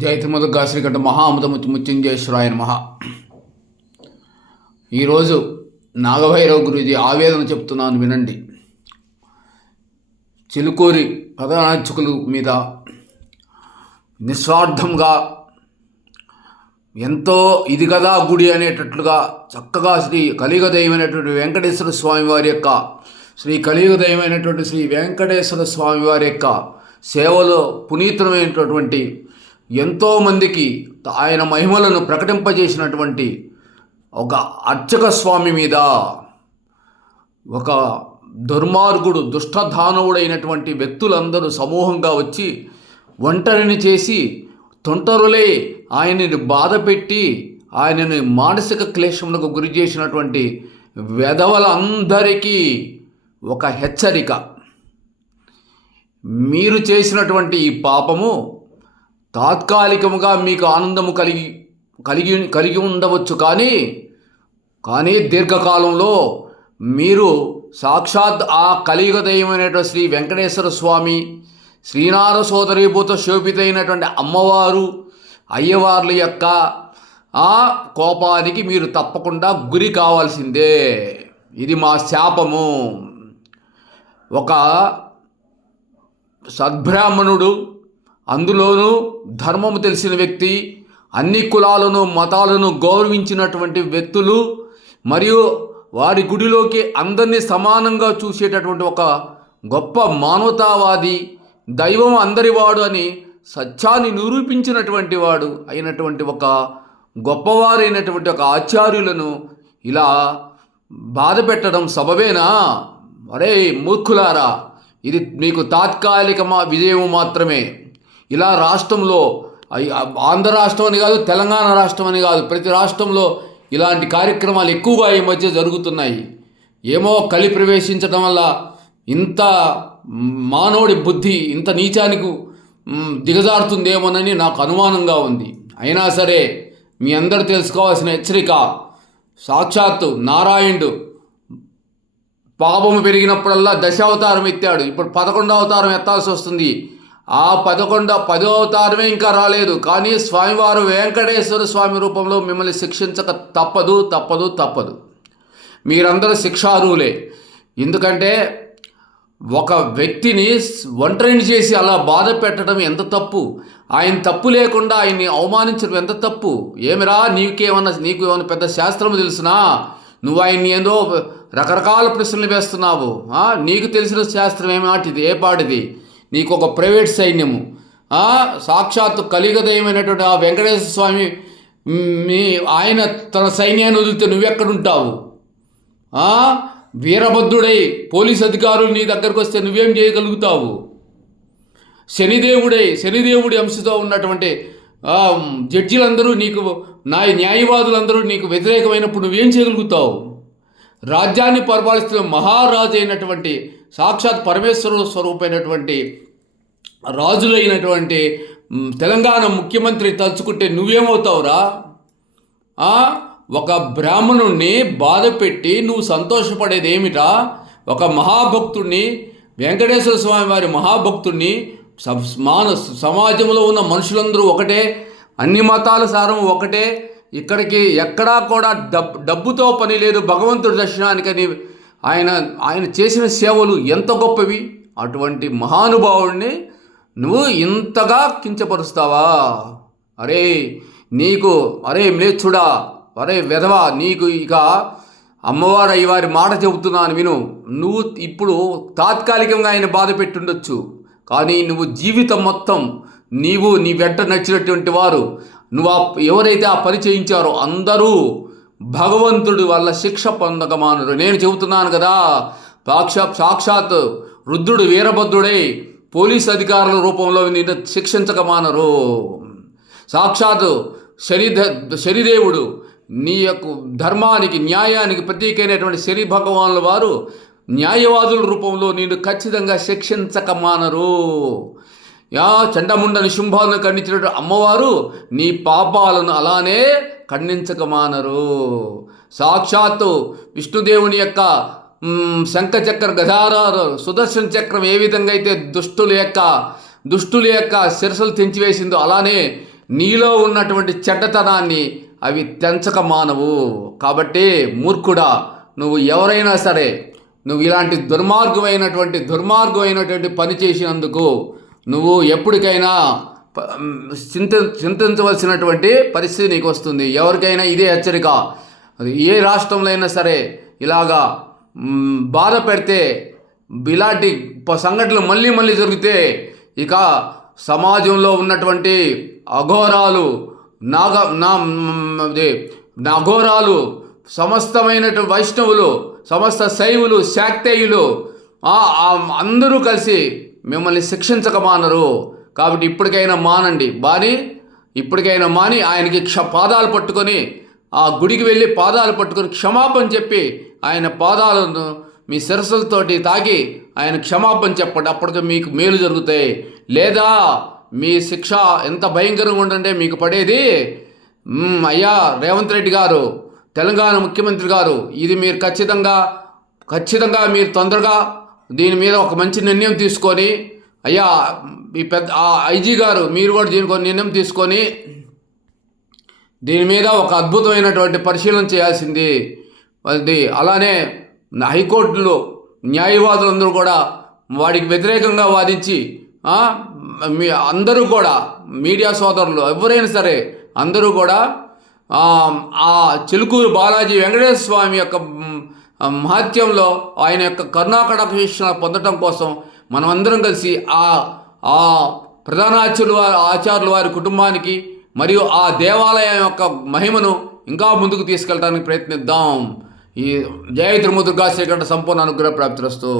జయతిమదుగా శ్రీకంఠ మహాముదముతి మృత్యుంజయేశ్వరాయ నమః. ఈరోజు నాగభైరవ గురూజీ ఆవేదన చెప్తున్నాను వినండి. చిలుకూరి ప్రధానార్చకుల మీద నిస్వార్థంగా ఎంతో ఇది కదా గుడి అనేటట్లుగా చక్కగా శ్రీ కలియుగదైవమైనటువంటి వెంకటేశ్వర స్వామి వారి యొక్క శ్రీ కలియుగదైవమైనటువంటి శ్రీ వెంకటేశ్వర స్వామి వారి యొక్క సేవలో పునీతమైనటువంటి ఎంతోమందికి ఆయన మహిమలను ప్రకటింపజేసినటువంటి ఒక అర్చక స్వామి మీద ఒక దుర్మార్గుడు దుష్టదానవుడైనటువంటి వ్యక్తులందరూ సమూహంగా వచ్చి ఒంటరిని చేసి తొంటరులే ఆయనని బాధపెట్టి ఆయనని మానసిక క్లేశములకు గురి చేసినటువంటి వెధవలందరికీ ఒక హెచ్చరిక. మీరు చేసినటువంటి ఈ పాపము తాత్కాలికముగా మీకు ఆనందము కలిగి ఉండవచ్చు, కానీ దీర్ఘకాలంలో మీరు సాక్షాత్ ఆ కలియుగ దైవమైనటువంటి శ్రీ వెంకటేశ్వర స్వామి, శ్రీనాథ సోదరీభూత శోభితైనటువంటి అమ్మవారు, అయ్యవార్ల యొక్క ఆ కోపానికి మీరు తప్పకుండా గురి కావాల్సిందే. ఇది మా శాపము. ఒక సద్బ్రాహ్మణుడు, అందులోనూ ధర్మము తెలిసిన వ్యక్తి, అన్ని కులాలను మతాలను గౌరవించినటువంటి వ్యక్తులు, మరియు వారి గుడిలోకి అందరినీ సమానంగా చూసేటటువంటి ఒక గొప్ప మానవతావాది, దైవం అందరివాడు అని సత్యాన్ని నిరూపించినటువంటి వాడు అయినటువంటి ఒక గొప్పవారైనటువంటి ఒక ఆచార్యులను ఇలా బాధ పెట్టడం సబబేనా? అరే మూర్ఖులారా, ఇది మీకు తాత్కాలిక విజయం మాత్రమే. ఇలా రాష్ట్రంలో, ఆంధ్ర రాష్ట్రం అని కాదు, తెలంగాణ రాష్ట్రం అని కాదు, ప్రతి రాష్ట్రంలో ఇలాంటి కార్యక్రమాలు ఎక్కువగా ఈ మధ్య జరుగుతున్నాయి. ఏమో కలి ప్రవేశించడం వల్ల ఇంత మానవుడి బుద్ధి ఇంత నీచానికి దిగజారుతుందేమోనని నాకు అనుమానంగా ఉంది. అయినా సరే మీ అందరూ తెలుసుకోవాల్సిన హెచ్చరిక, సాక్షాత్తు నారాయణుడు పాపము పెరిగినప్పుడల్లా దశావతారం ఎత్తాడు. ఇప్పుడు 11వ అవతారం ఎత్తాల్సి వస్తుంది. ఆ 10వ అవతారమే ఇంకా రాలేదు, కానీ స్వామివారు వెంకటేశ్వర స్వామి రూపంలో మిమ్మల్ని శిక్షించక తప్పదు. మీరందరూ శిక్షార్హులే. ఎందుకంటే ఒక వ్యక్తిని ఒంటరిని చేసి అలా బాధ పెట్టడం ఎంత తప్పు. ఆయన తప్పు లేకుండా ఆయన్ని అవమానించడం ఎంత తప్పు. ఏమిరా నీకు ఏమన్నా పెద్ద శాస్త్రం తెలుసునా? నువ్వు ఆయన్ని ఏదో రకరకాల ప్రశ్నలు వేస్తున్నావు. నీకు తెలిసిన శాస్త్రం ఏమాటిది, ఏ పాటిది? నీకు ఒక ప్రైవేట్ సైన్యము, సాక్షాత్తు కలియుగదైవమైనటువంటి ఆ వెంకటేశ్వర స్వామి ఆయన తన సైన్యాన్ని వదిలితే నువ్వెక్కడుంటావు? వీరభద్రుడై పోలీస్ అధికారులు నీ దగ్గరకు వస్తే నువ్వేం చేయగలుగుతావు? శనిదేవుడి అంశతో ఉన్నటువంటి జడ్జిలందరూ నీకు, న్యాయవాదులందరూ నీకు వ్యతిరేకమైనప్పుడు నువ్వేం చేయగలుగుతావు? రాజ్యాన్ని పరిపాలిస్తున్న మహారాజు అయినటువంటి సాక్షాత్ పరమేశ్వరుడు స్వరూపమైనటువంటి రాజులైనటువంటి తెలంగాణ ముఖ్యమంత్రి తలుచుకుంటే నువ్వేమవుతావురా? ఒక బ్రాహ్మణుణ్ణి బాధ పెట్టి నువ్వు సంతోషపడేది ఏమిటా? ఒక మహాభక్తుణ్ణి, వెంకటేశ్వర స్వామి వారి మహాభక్తుణ్ణి, సమాజంలో ఉన్న మనుషులందరూ ఒకటే, అన్ని మతాల సారం ఒకటే, ఇక్కడికి ఎక్కడా కూడా డబ్బుతో పని లేదు భగవంతుడి దర్శనానికని ఆయన చేసిన సేవలు ఎంత గొప్పవి. అటువంటి మహానుభావుడిని నువ్వు ఇంతగా కించపరుస్తావా? అరే మ్లేచ్చుడా, అరే వెధవా, నీకు ఇక అమ్మవారు అయ్యవారి మాట చెబుతున్నాను విను. నువ్వు ఇప్పుడు తాత్కాలికంగా ఆయన బాధ పెట్టుండొచ్చు, కానీ నువ్వు జీవితం మొత్తం నీ వెంట నచ్చినటువంటి వారు, ఎవరైతే ఆ పని చేయించారో అందరూ భగవంతుడి వల్ల శిక్ష పొందకమానరు. నేను చెబుతున్నాను కదా, సాక్షాత్ రుద్రుడు వీరభద్రుడై పోలీస్ అధికారుల రూపంలో నిన్ను శిక్షించకమానరు. సాక్షాత్ శనిదేవుడు నీ యొక్క ధర్మానికి, న్యాయానికి ప్రతీకైనటువంటి శని భగవానుల వారు న్యాయవాదుల రూపంలో నిన్ను ఖచ్చితంగా శిక్షించకమానరు. చండముండ నిశుంభాలను ఖండించినట్టు అమ్మవారు నీ పాపాలను అలానే ఖండించకమానరు. సాక్షాత్తు విష్ణుదేవుని యొక్క శంఖచక్ర గదారారు సుదర్శన చక్రం ఏ విధంగా అయితే దుష్టుల యొక్క శిరస్సులు తెంచివేసిందో అలానే నీలో ఉన్నటువంటి చెడ్డతనాన్ని అవి తెంచక మానవు. కాబట్టి మూర్ఖుడా, నువ్వు ఎవరైనా సరే నువ్వు ఇలాంటి దుర్మార్గమైనటువంటి పని చేసినందుకు నువ్వు ఎప్పటికైనా చింతించవలసినటువంటి పరిస్థితి నీకు వస్తుంది. ఎవరికైనా ఇదే హెచ్చరిక. ఏ రాష్ట్రంలో అయినా సరే ఇలాగా బాధ పెడితే, ఇలాంటి సంఘటనలు మళ్ళీ జరిగితే ఇక సమాజంలో ఉన్నటువంటి అఘోరాలు అఘోరాలు, సమస్తమైనటువంటి వైష్ణవులు, సమస్త శైవులు, శాక్తేయులు అందరూ కలిసి మిమ్మల్ని శిక్షించక మానరు. కాబట్టి ఇప్పటికైనా మాని ఆయనకి పాదాలు పట్టుకొని, ఆ గుడికి వెళ్ళి పాదాలు పట్టుకొని క్షమాపణ చెప్పి ఆయన పాదాలను మీ శిరస్సులతోటి తాకి ఆయన క్షమాపణ చెప్పండి. అప్పటికి మీకు మేలు జరుగుతాయి. లేదా మీ శిక్ష ఎంత భయంకరంగా ఉండంటే మీకు పడేది, అయ్యా రేవంత్ రెడ్డి గారు, తెలంగాణ ముఖ్యమంత్రి గారు, ఇది మీరు ఖచ్చితంగా మీరు తొందరగా దీని మీద ఒక మంచి నిర్ణయం తీసుకొని, అయ్యా ఈ పెద్ద ఐజీ గారు మీరు కూడా దీనికి నిర్ణయం తీసుకొని దీని మీద ఒక అద్భుతమైనటువంటి పరిశీలన చేయాల్సింది. అది అలానే హైకోర్టులో న్యాయవాదులందరూ కూడా వాడికి వ్యతిరేకంగా వాదించి అందరూ కూడా మీడియా సోదరులు ఎవరైనా సరే అందరూ కూడా ఆ చిలుకూరు బాలాజీ వెంకటేశ్వర స్వామి యొక్క మహత్యంలో ఆయన యొక్క కరుణాకటాక్ష పొందడం కోసం మనం అందరం కలిసి ఆ ప్రధాన ఆచార్యుల వారి కుటుంబానికి మరియు ఆ దేవాలయం యొక్క మహిమను ఇంకా ముందుకు తీసుకెళ్ళడానికి ప్రయత్నిద్దాం. ఈ జయ త్రిమూర్తి శ్రీకంఠ సంపూర్ణ అనుగ్రహ ప్రాప్తిరస్తు.